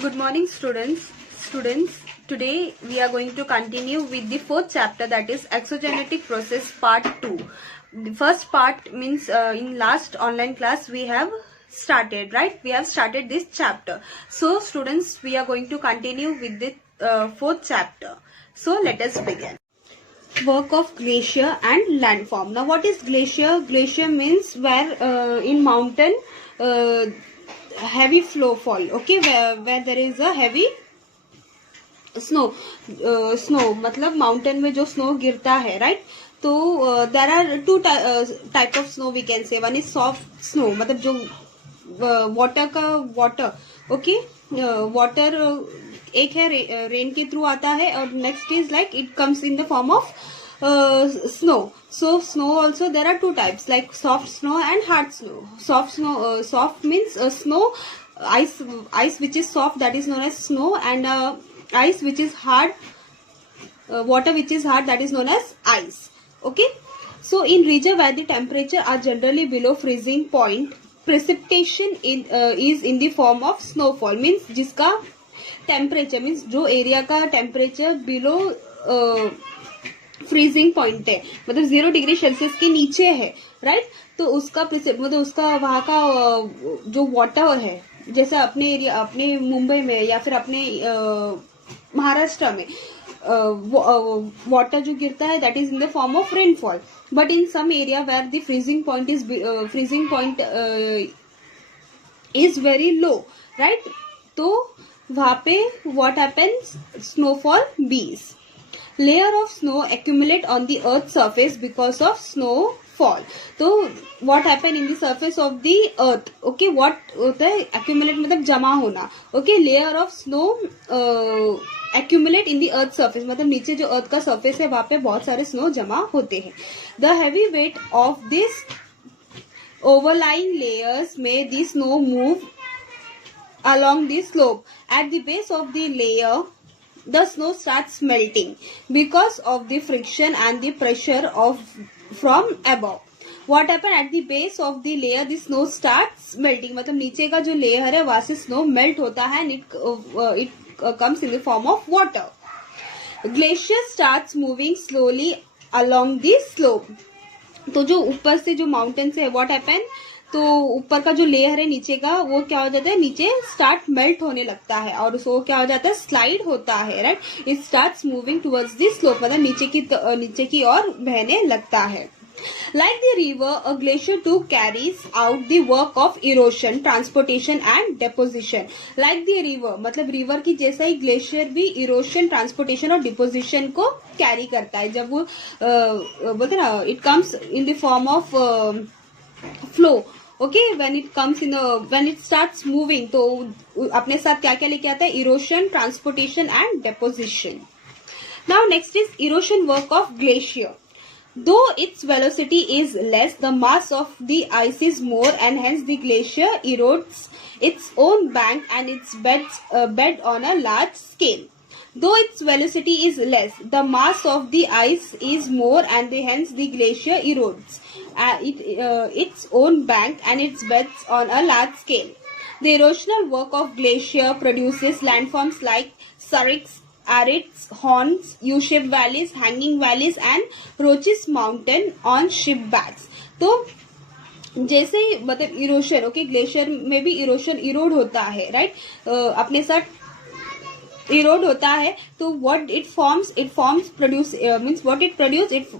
Good morning, students. Today we are going to continue with the fourth chapter, that is exogenetic process part 2. The first part means in last online class we have started, right? We have started this chapter. So students, we are going to continue with the fourth chapter. So let us begin. Work of glacier and landform. Now what is glacier? Glacier means where in mountain heavy flow fall, okay, where there is a heavy snow snow मतलब mountain में जो snow गिरता है, right? तो there are two type of snow we can say. One is soft snow, मतलब जो water okay, water एक है रेन के थ्रू आता है, और next is like it comes in the form of snow. So snow also there are two types, like soft snow and hard snow. Soft means snow, ice which is soft, that is known as snow, and ice which is hard, water which is hard, that is known as ice. Okay, so in region where the temperature are generally below freezing point, precipitation is in the form of snowfall. means जिसका temperature means जो area का temperature below freezing point है, मतलब 0 degree Celsius के नीचे है, right? तो उसका मतलब उसका वहां का जो वाटर है, जैसे अपने एरिया, अपने मुंबई में या फिर अपने महाराष्ट्र में वाटर जो गिरता है, that is in the form of rainfall. But in some area where the freezing point is very low, right? तो वहां पे what happens, snowfall be. Layer of snow accumulate on the earth surface because of snowfall. तो what happen in the surface of the earth? Okay, what होता है accumulate मतलब जमा होना. Okay, layer of snow accumulate in the earth surface, मतलब नीचे जो earth का surface है वहाँ पे बहुत सारे snow जमा होते हैं. The heavy weight of this overlying layers make the snow move along the slope. At the base of the layer, the snow starts melting because of the friction and the pressure from above. What happen at the base of the layer, the snow starts melting, मतलब नीचे का जो layer है वहां से snow melt होता है, and it comes in the form of water. Glacier starts moving slowly along the slope. तो जो ऊपर से जो माउंटेन से है, what happen, तो ऊपर का जो लेयर है नीचे का, वो क्या हो जाता है, नीचे स्टार्ट मेल्ट होने लगता है, और उसको क्या हो जाता है, स्लाइड होता है, right? It starts moving towards the slope, मतलब नीचे की ओर बहने लगता है. Like the river, a glacier too carries out the work of erosion, transportation and deposition. Like the river, मतलब रिवर की जैसा ही ग्लेशियर भी इरोशन, ट्रांसपोर्टेशन और डिपोजिशन को कैरी करता है. जब वो बोलते ना, it comes in the form of flow. Okay, when it starts moving, तो अपने साथ क्या क्या लेके आता है, erosion, transportation and deposition. Now next is erosion work of glacier. Though its velocity is less, the mass of the ice is more, and hence the glacier erodes its own bank and its bed on a large scale. Though its velocity is less, the mass of the ice is more, and hence the glacier erodes its own bank and its beds on a large scale. The erosional work of glacier produces landforms like sarics, arids, horns, U-shaped valleys, hanging valleys and Roches mountain on ship backs. तो जैसे ही मतलब erosion, okay, glacier में भी इरोड होता है, right? अपने साथ इरोड होता है, तो what it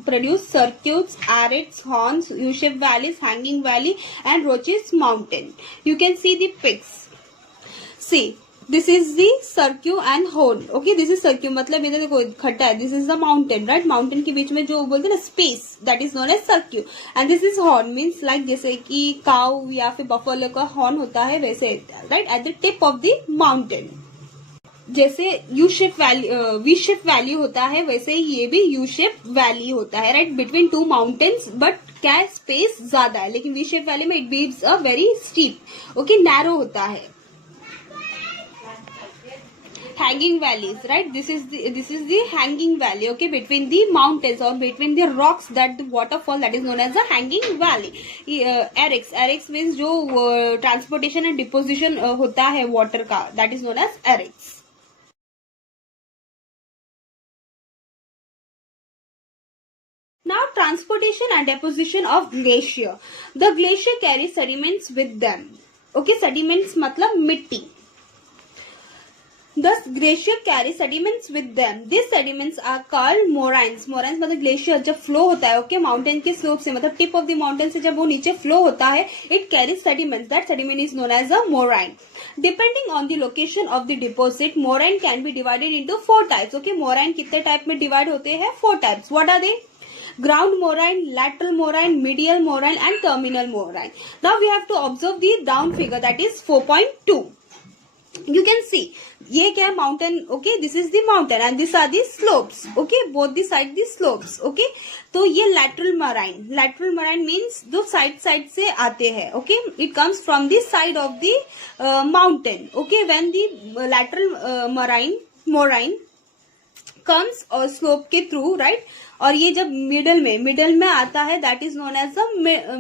produce circuits, arids, horns, U-shaped valleys, hanging valley and Roches mountain. You can see the pics. See, this is the circle and horn. Okay, this is circle, मतलब इधर देखो खड्डा है. This is the mountain, right? Mountain के बीच में जो बोलते हैं ना space, that is known as circle. And this is horn, means like जैसे कि cow या फिर buffalo का horn होता है वैसे, right? At the tip of the mountain. जैसे U shape valley, V shape valley होता है, वैसे ही ये भी U शेप वैली होता है, right? Between two mountains, but क्या स्पेस ज्यादा है, लेकिन V शेप वैली में it behaves a very steep, okay, narrow होता है. hanging valleys, right? This is the hanging valley, okay, between the mountains or between the rocks, that the waterfall, that is known as a hanging valley. Erex means जो transportation and deposition होता है water का, that is known as erex. Now, transportation and deposition of glacier. The glacier carries sediments with them. Okay, sediments मतलब मिट्टी. Thus, glacier carry sediments with them. These sediments are called moraines. Moraines मतलब glacier जब flow होता है, okay, mountain के slope से, मतलब tip of the mountain से जब वो नीचे flow होता है, it carries sediments. That sediment is known as a moraine. Depending on the location of the deposit, moraine can be divided into 4 types. Okay, moraine कितने type में divide होते हैं? 4 types. What are they? Ground moraine, lateral moraine, medial moraine and terminal moraine. Now we have to observe the down figure, that is 4.2. You can see ये क्या है? Mountain. Okay, this is the mountain and these are the slopes. Okay, both the side the slopes. Okay, तो ये lateral moraine. Lateral moraine means जो side से आते हैं. Okay, it comes from the side of the mountain. Okay, when the lateral moraine comes or slope के through, right? और ये जब मिडल में आता है, that is known as a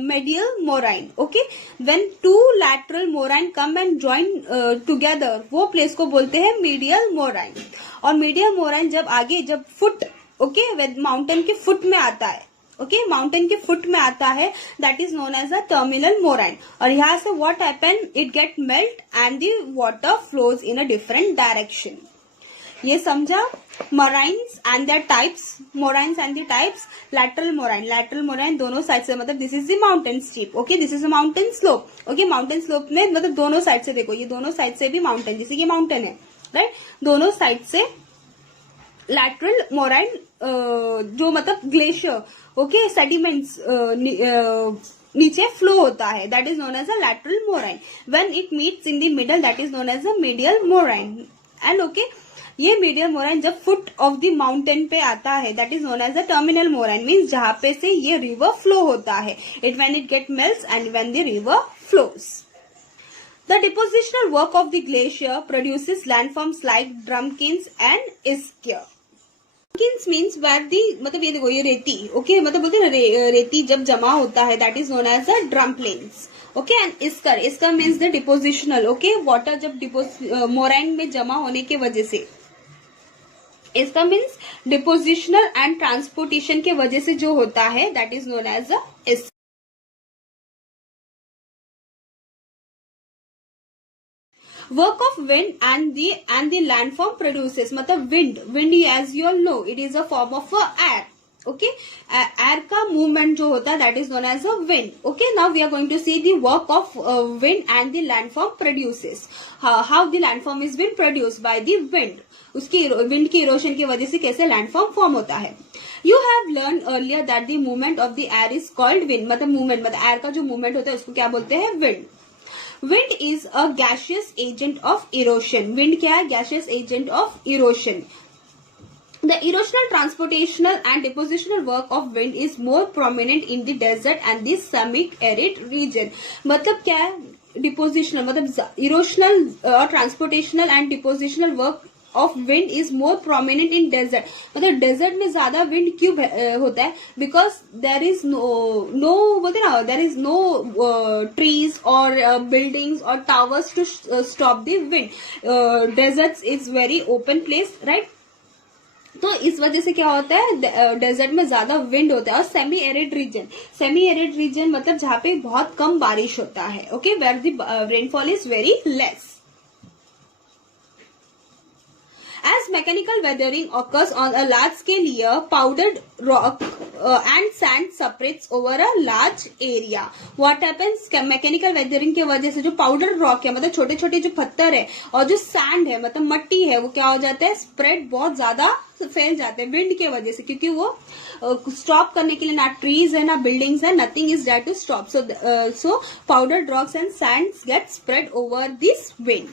medial moraine. Okay, when 2 lateral moraine come and join together, वो place को बोलते हैं मीडियल मोराइन. और मीडियल मोराइन जब फुट, ओके, माउंटेन के फुट में आता है, ओके, माउंटेन के फुट में आता है, that is known as a terminal moraine. और यहाँ से what happen, it get melt and the water flows in a different direction. ये समझा? Moraines and their types. Moraines and the types. Lateral moraine दोनों side से, मतलब this is the mountain steep. Okay, this is a mountain slope. Okay, mountain slope में मतलब दोनों side से देखो, ये दोनों साइड से भी माउंटेन, जैसे कि माउंटेन है, राइट, दोनों साइड से लैटरल मोराइन जो मतलब ग्लेशियर, ओके, सेडिमेंट्स नीचे फ्लो होता है, that is known as a lateral moraine. When it meets in the middle, that is known as a medial moraine. And okay, ये medial moraine जब foot of the mountain पे आता है, that is known as a terminal moraine. Means जहां पे से ये river flow होता है, it when it get melts and when the river flows. The depositional work of the glacier produces landforms like drumlins and esker. Drumlins means where the, मतलब ये देखो, ये रेती, ओके, मतलब बोलते हैं रेती जब जमा होता है, that is known as a drum plains. Okay, and esker means the depositional. Okay, water जब मोराइन में जमा होने की वजह से, इसका मीन्स डिपोजिशनल एंड ट्रांसपोर्टेशन के वजह से जो होता है, that is known as a esker. Work of wind and the landform produces, मतलब wind as you all know, it is a form of air. Okay, air का मूवमेंट जो होता है, that is known as a wind. Okay, now we are going to see the work of wind and the landform produces. How the landform is been produced by the wind. उसकी wind की erosion की वजह से कैसे landform form होता है. You have learn earlier that the movement of the air is called wind. मतलब movement, मतलब एयर का जो मूवमेंट होता है उसको क्या बोलते हैं? Wind. Wind is a gaseous agent of erosion. Wind क्या है? Gaseous agent of erosion. The erosional, transportational and depositional work of wind is more prominent in the desert and the semi-arid region. मतलब क्या है? Depositional, मतलब erosional और transportational and depositional work of wind is more prominent in desert. मतलब desert में ज्यादा wind क्यों होता है? बिकॉज देर इज नो बोलते ना, देर इज नो ट्रीज और बिल्डिंग्स और towers to stop the wind. Desert is very open place, right. तो इस वजह से क्या होता है, डेजर्ट में ज्यादा विंड होता है. और सेमी एरिड रीजन मतलब जहां पे बहुत कम बारिश होता है. Okay, where the rainfall is very less. As mechanical weathering occurs on a large scale here, powdered rock and sand separates over a large area. What happens? Mechanical weathering की वजह से जो पाउडर रॉक है, मतलब छोटे छोटे जो पत्थर है, और जो सैंड है, मतलब मट्टी है, वो क्या हो जाता है? स्प्रेड बहुत ज्यादा फैल जाते हैं विंड के वजह से, क्योंकि वो स्टॉप करने के लिए ना ट्रीज है ना बिल्डिंग्स है, nothing is there to stop. So powdered rocks and sands get spread over this wind.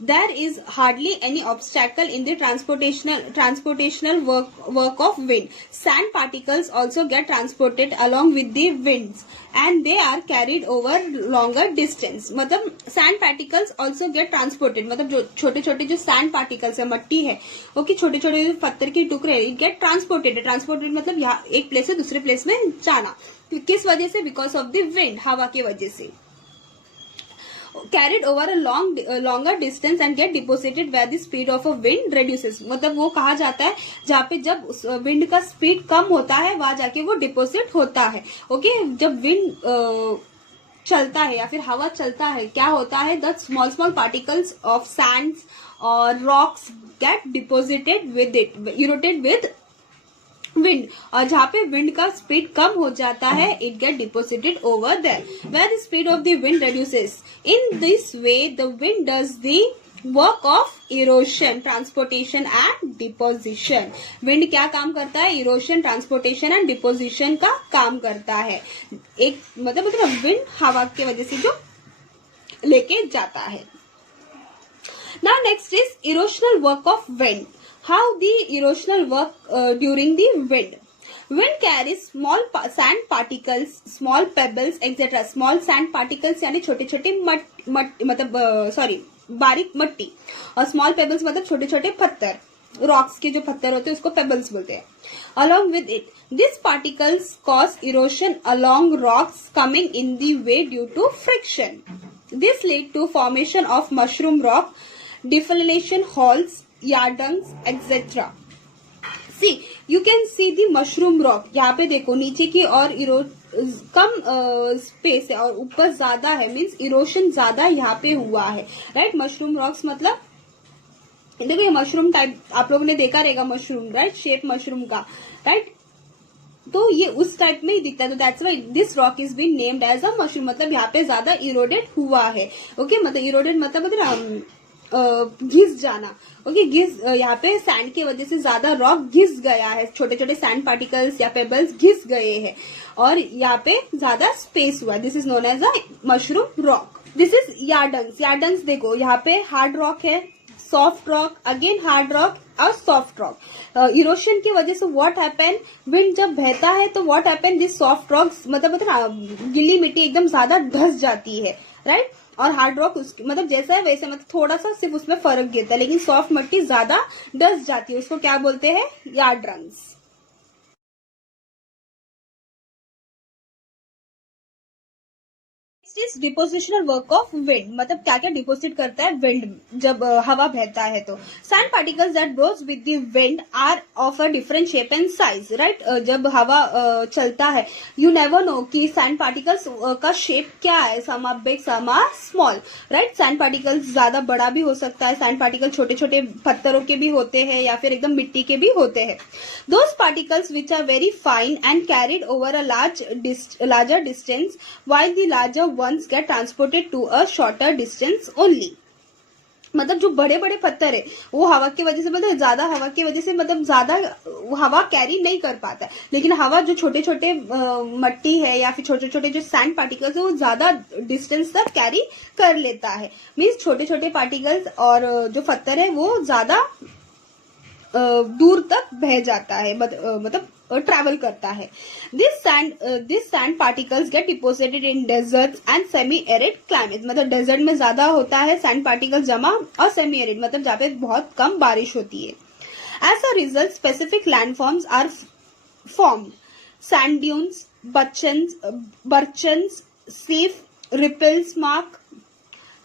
There is hardly any obstacle in the transportational work of wind. Sand particles also get transported along with the winds and they are carried over longer distance. मतलब sand particles also get transported, मतलब जो छोटे छोटे जो sand particles है, मट्टी है, okay, छोटे छोटे जो पत्थर के टुकड़े get transported मतलब यहाँ एक प्लेस से दूसरे प्लेस में जाना. किस वजह से? बिकॉज ऑफ द विंड, हवा की वजह से. carried over a longer distance and get deposited where the speed of a wind reduces. मतलब वो कहा जाता है जहाँ पे जब विंड का स्पीड कम होता है वहां जाके वो डिपोजिट होता है. ओके, जब विंड चलता है या फिर हवा चलता है, क्या होता है? The small particles of sands और rocks get deposited with it, eroded with wind. और जहाँ पे विंड का स्पीड कम हो जाता है, it get deposited over there where the speed of the wind reduces. In this way the wind does the work of erosion, transportation and deposition. Wind क्या काम करता है? इरोशन, ट्रांसपोर्टेशन एंड डिपोजिशन का काम करता है. एक मतलब विंड हवा की वजह से जो लेके जाता है. Now next is erosional work of wind. How the erosional work during the wind. Wind carries small sand particles, small pebbles, etc. Small sand particles यानी छोटे छोटे बारीक मट्टी, और small pebbles मतलब छोटे छोटे पत्थर, रॉक्स के जो पत्थर होते हैं उसको पेबल्स बोलते हैं. Along with it, these particles cause erosion along rocks coming in the way due to friction. This lead to formation of mushroom rock, defoliation holes, yardangs etcetera. See you can see the mushroom rock. यहाँ पे देखो नीचे की और कम space है और ऊपर ज्यादा है, मीन्स इरोशन ज्यादा यहाँ पे हुआ है. राइट, मशरूम रॉक्स मतलब देखो ये मशरूम टाइप आप लोगों ने देखा रहेगा, मशरूम, राइट, शेप मशरूम का, राइट. तो ये उस टाइप में ही दिखता है. तो that's why this rock is been named as a mushroom. मतलब यहाँ पे ज्यादा इरोडेड हुआ है. ओके, मतलब इरोडेड मतलब घिस जाना. ओके, घिस, यहाँ पे सैंड की वजह से ज्यादा रॉक घिस गया है, छोटे छोटे सैंड पार्टिकल्स या पेबल्स घिस गए हैं और यहाँ पे ज्यादा स्पेस हुआ. This is known as a mushroom rock. This is yardangs. Yardangs देखो यहाँ पे हार्ड रॉक है, soft rock, again hard rock और सॉफ्ट रॉक. इरोशन की वजह से व्हाट हैपन, विंड जब बहता है तो what happen, this soft rocks मतलब गिल्ली मिट्टी एकदम ज्यादा धस जाती है, राइट. और हार्ड रॉक मतलब जैसा है वैसे, मतलब थोड़ा सा सिर्फ उसमें फर्क गिरता है, लेकिन सॉफ्ट मिट्टी ज्यादा डस जाती है. उसको क्या बोलते हैं? Yardangs. Depositional work of wind. मतलब क्या क्या डिपोजिट करता है विंड जब हवा बहता है तो. Sand particles that blows with the wind are of a different shape and size. Right, जब हवा चलता है यू नेवर नो कि सैंड पार्टिकल्स का शेप क्या है. Some are big, some are small. Right, sand particles ज्यादा बड़ा भी हो सकता है, सैंड पार्टिकल छोटे छोटे पत्थरों के भी होते हैं या फिर एकदम मिट्टी के भी होते हैं. Those particles which are very fine and carried over a larger distance while the larger ones get transported to a shorter distance only. मतलब जो बड़े बड़े पत्थर है वो हवा की वजह से, मतलब ज्यादा हवा की वजह से, मतलब ज्यादा हवा कैरी नहीं कर पाता है, लेकिन हवा जो छोटे छोटे मट्टी है या फिर छोटे छोटे जो सैंड पार्टिकल्स है वो ज्यादा डिस्टेंस तक कैरी कर लेता है. मीन्स छोटे छोटे पार्टिकल्स और जो पत्थर है वो ज्यादा दूर तक बह जाता है, मतलब ट्रैवल करता है. This sand particles get deposited in deserts and semi arid climate. मतलब डेजर्ट में ज्यादा होता है सैंड पार्टिकल्स जमा, और सेमी एरिड मतलब जहाँ पे बहुत कम बारिश होती है. As a result specific landforms are formed. Sand dunes, barchans, seif, ripples, mark,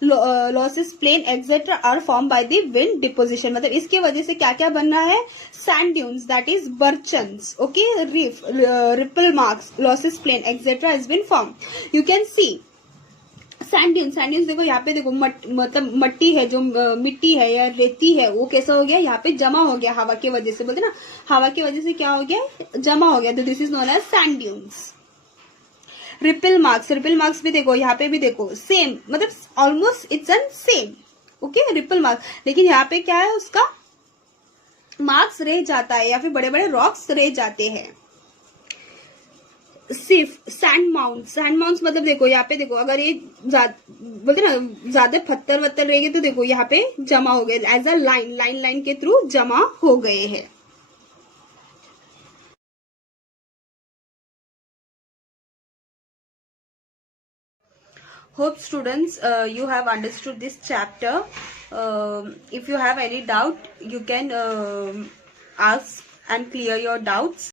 loess plain etcetera are form by the wind deposition. मतलब इसके वजह से क्या क्या बनना है? Sand dunes, that is barchans, okay, reef, ripple marks, loess plain etcetera has been form. You can see sand dunes. Sand dunes देखो यहाँ पे देखो मतलब मट्टी है, जो मिट्टी है या रेती है वो कैसा हो गया? यहाँ पे जमा हो गया हवा की वजह से. बोलते ना हवा की वजह से क्या हो गया? जमा हो गया. तो this is known as sand dunes. Ripple marks. Ripple marks भी देखो, यहाँ पे भी देखो सेम, मतलब almost it's an same. Okay, ripple marks, लेकिन यहाँ पे क्या है? उसका मार्क्स रह जाता है या फिर बड़े बड़े रॉक्स रह जाते हैं. सिर्फ सैंड माउंट्स मतलब देखो यहाँ पे देखो, अगर ये बोलते ना ज्यादा पत्थर वत्थर रहेंगे तो देखो यहाँ पे जमा हो गए, एज अ लाइन के थ्रू जमा हो गए हैं. Hope students you have understood this chapter. If you have any doubt, you can ask and clear your doubts.